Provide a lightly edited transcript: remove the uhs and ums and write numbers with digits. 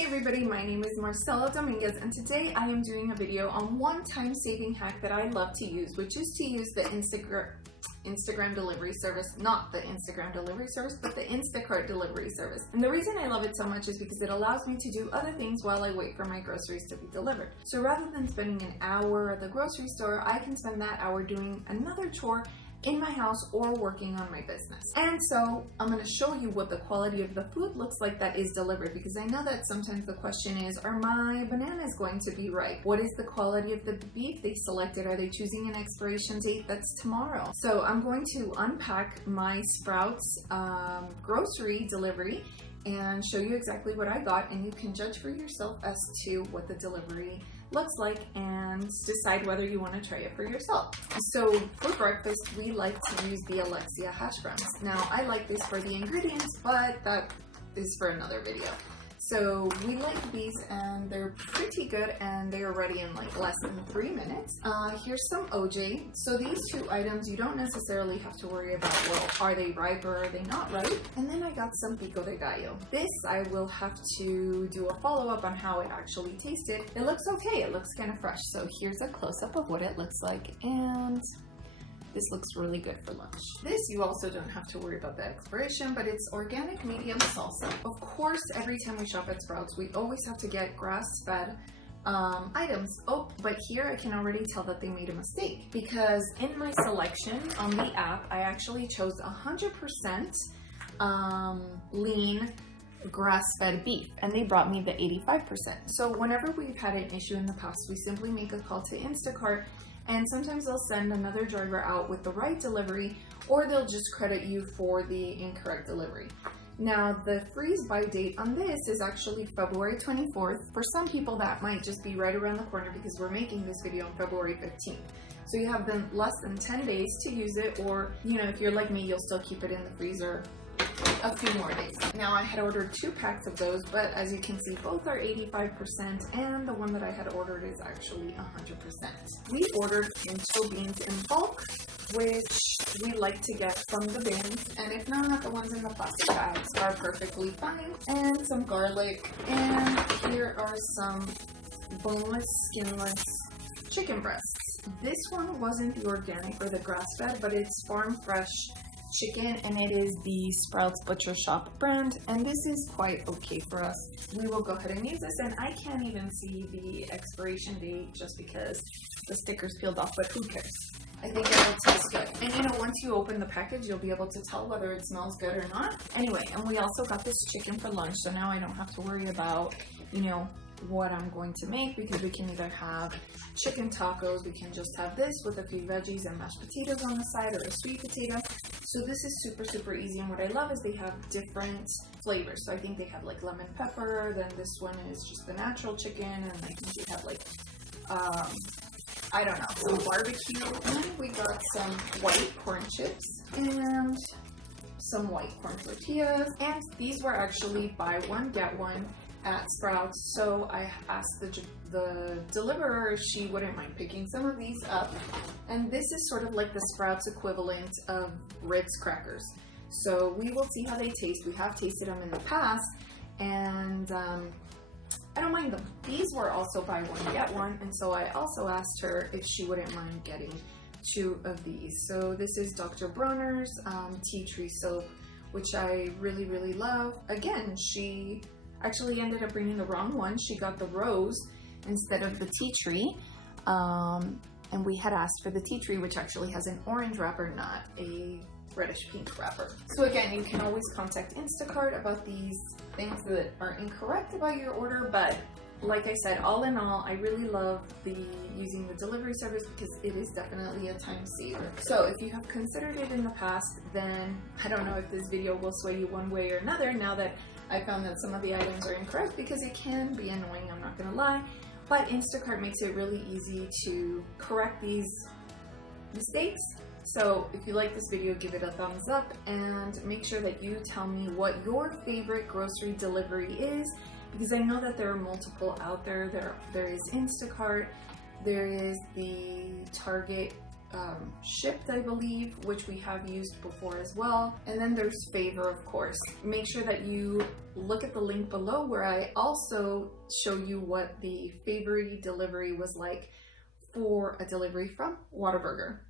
Hey everybody, my name is Marcella Dominguez and today I am doing a video on one-time saving hack that I love to use, which is to use the Instagram delivery service, not the Instagram delivery service, but the Instacart delivery service. And the reason I love it so much is because it allows me to do other things while I wait for my groceries to be delivered. So rather than spending an hour at the grocery store, I can spend that hour doing another chore in my house or working on my business. And so I'm going to show you what the quality of the food looks like that is delivered, because I know that sometimes the question is, are my bananas going to be ripe? What is the quality of the beef they selected? Are they choosing an expiration date that's tomorrow? So I'm going to unpack my Sprouts grocery delivery and show you exactly what I got, and you can judge for yourself as to what the delivery looks like and decide whether you want to try it for yourself. So for breakfast, we like to use the Alexia hash browns. Now I like this for the ingredients, but that is for another video. So we like these and they're pretty good and they're ready in like less than 3 minutes. Here's some OJ. So these two items you don't necessarily have to worry about, well, are they ripe or are they not ripe? And then I got some pico de gallo. This I will have to do a follow-up on how it actually tasted. It looks okay, it looks kind of fresh. So here's a close-up of what it looks like, and this looks really good for lunch. This you also don't have to worry about the expiration, but it's organic medium salsa. Of course, every time we shop at Sprouts, we always have to get grass-fed items. Oh, but here I can already tell that they made a mistake, because in my selection on the app, I actually chose 100% lean grass-fed beef, and they brought me the 85%. So whenever we've had an issue in the past, we simply make a call to Instacart, and sometimes they'll send another driver out with the right delivery, or they'll just credit you for the incorrect delivery. Now, the freeze by date on this is actually February 24th. For some people, that might just be right around the corner because we're making this video on February 15th. So you have then less than 10 days to use it, or, you know, if you're like me, you'll still keep it in the freezer a few more days. Now I had ordered 2 packs of those, but as you can see, both are 85%, and the one that I had ordered is actually 100%. We ordered pinto beans in bulk, which we like to get from the bins, and if not, the ones in the plastic bags are perfectly fine, and some garlic, and here are some boneless, skinless chicken breasts. This one wasn't the organic or the grass-fed, but it's farm fresh chicken, and it is the Sprouts Butcher Shop brand, and this is quite okay for us. We will go ahead and use this, and I can't even see the expiration date just because the sticker's peeled off, but who cares? I think it will taste good. And you know, once you open the package, you'll be able to tell whether it smells good or not. Anyway, and we also got this chicken for lunch, so now I don't have to worry about, you know, what I'm going to make, because we can either have chicken tacos, we can just have this with a few veggies and mashed potatoes on the side, or a sweet potato. So this is super, super easy, and what I love is they have different flavors. So I think they have like lemon pepper, then this one is just the natural chicken, and I think they have like, I don't know, some barbecue. And we got some white corn chips and some white corn tortillas, and these were actually buy one, get one at Sprouts. So I asked the deliverer if she wouldn't mind picking some of these up, and this is sort of like the Sprouts equivalent of Ritz crackers. So we will see how they taste. We have tasted them in the past, and I don't mind them. These were also buy one get one, and so I also asked her if she wouldn't mind getting 2 of these. So this is Dr. Bronner's tea tree soap, which I really, really love. Again, she actually ended up bringing the wrong one. She got the rose instead of the tea tree, and we had asked for the tea tree, which actually has an orange wrapper, not a reddish pink wrapper. So again, you can always contact Instacart about these things that are incorrect about your order, but like I said, all in all, I really love using the delivery service because it is definitely a time saver. So if you have considered it in the past, then I don't know if this video will sway you one way or another, now that I found that some of the items are incorrect, because it can be annoying, I'm not gonna lie. But Instacart makes it really easy to correct these mistakes. So if you like this video, give it a thumbs up, and make sure that you tell me what your favorite grocery delivery is, because I know that there are multiple out there. There is Instacart, there is the Target shipped, I believe, which we have used before as well. And then there's Favor, of course. Make sure that you look at the link below where I also show you what the Favor delivery was like for a delivery from Whataburger.